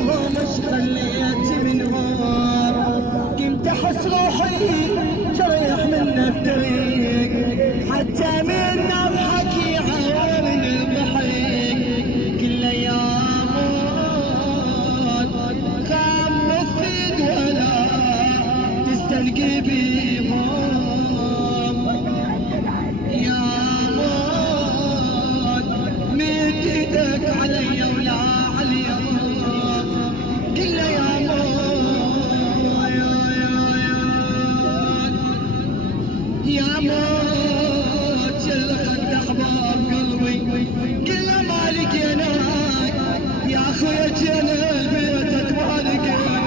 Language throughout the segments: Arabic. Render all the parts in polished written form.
منهم اش خليت منهم، كنت احس روحي جريح من الطريق، حتى من نضحك يعاون الضحك، كل ايام خمس ايد ولا تستلقي بيهم، يا موت مد ايدك علي ولا عليهم، كل يا موت يا موت يلا خد احباب قلبي، كل ما لقيناك يا اخويا جينا بيتك ما لقينا،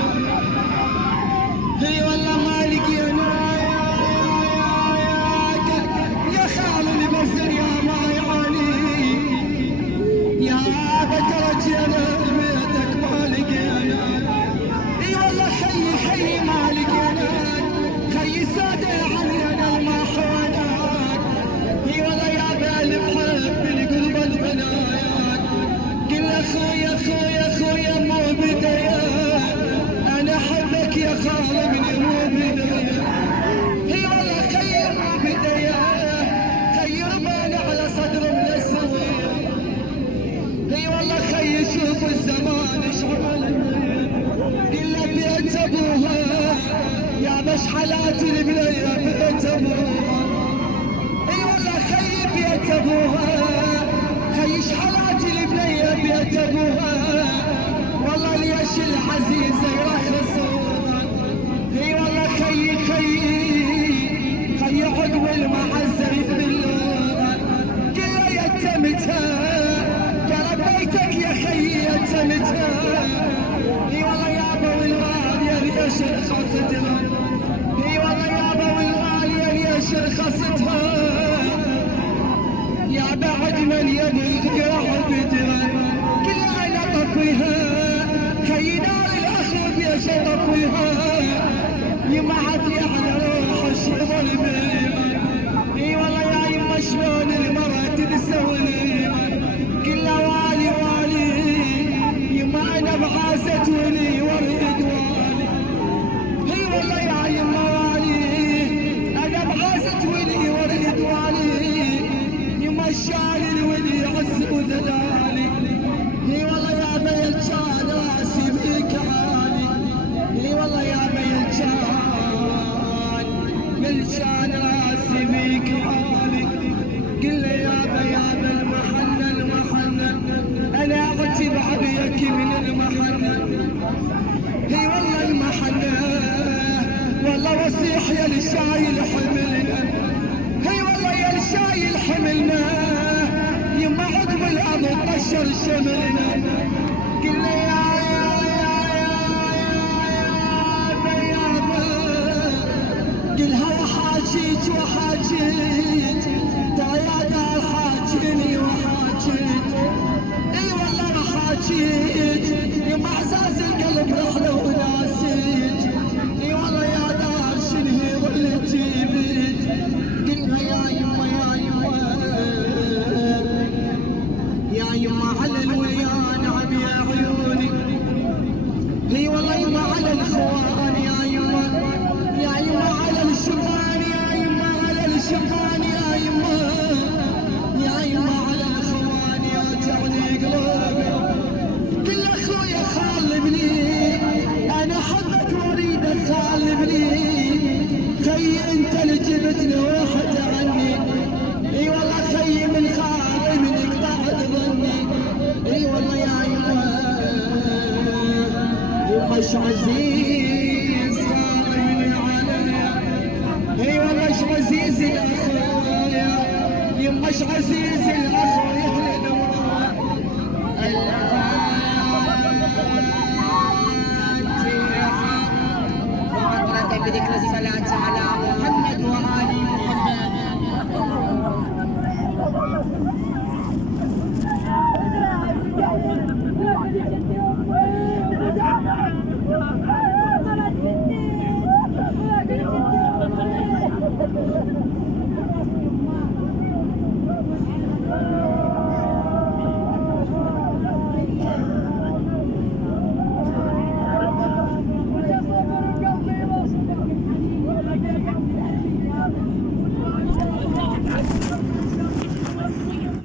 اي والله ما لقيناك يا خالي بزر يا ما يعاني، يا بكرة جينا بيتك ما لقينا، اي والله خيي خيي ما لقيناك، خيي سادة عننا ما حواناك، اي والله يا بالبحب بالقلب البناياك، قل اخويا اخويا اخويا مو بدايات، انا احبك يا خالقني مو بدايات، اي والله خيي مو بدايات، خيي رباني على صدر من السوية، اي والله خيي شوف الزمان ايش عمل، قل بيت ابوها يا مشحلات البنية بيت ابوها، اي والله خيي بيت ابوها، خيي شحلات البنية بيت ابوها، والله ليش العزيزة يرخصوها، اي والله خيي خيي خيي عقب المعزة يذلوها، كلها يتمتها بيتك يا خيي يتمتها، اي والله يابا والغالية ليش رخصتها، اي والله يابا والغالية ليش رخصتها، يا بعد من يبغى حبتها، كلها نطفيها، خيي نار الاخوة ليش نطفيها، يمعت على روح الشغل باليمن، اي والله يا يما شلون المرأة تنسى كلها والي والي، يما انا بعازت ولي ورد والي، اي والله يا يما والي، انا بعازت ولي ورد والي، يما الشال الولي عز ودلالي، اي والله يا بيل كان راسي بيك عالي، اي والله يا بيل كان راسي بيك عالي، قل له يابا المحنة المحنة، انا اعتب عبيك من المحنة، هي والله المحنة، والله وصيح يا الشايل حملنا، هي والله يا الشايل حملنا، يما عقب الارض طشر شملنا، قل له قلها وحاجيت وحاجيت، يا دار حاجيني وحاجيت، اي والله وحاجيت، يما عزاز القلب رحله وناسيت، اي والله يا دار شنهي ظلتي بيت، قلنا يا يما يا يما يا يما على الوليان عم يا عيوني، اي والله يما على الاخوان يا يما، يا يما على الشبان يا يما على الشبان يا يما، يا يما على الاخوان يا تعني قلبي، كل اخويا خالبني، انا حبك واريدك خالبني، خي انت اللي جبتني وحد عني، اي والله خي من خالي منك بعد ظني، اي والله يا يما يمش عزيز خالبني عليا، اي والله ايش عزيز الاخويا، يمش عزيز الاخويا بذكر الصلاة على محمد وآل محمد.